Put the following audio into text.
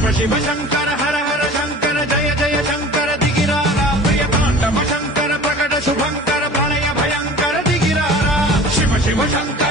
शिव शिव शंकर हर हर शंकर जय जय शंकर दिगिरारा प्रिय तांडव शंकर प्रकट शुभंकर प्रणय भयंकर दिगिरारा शिव शिव शंकर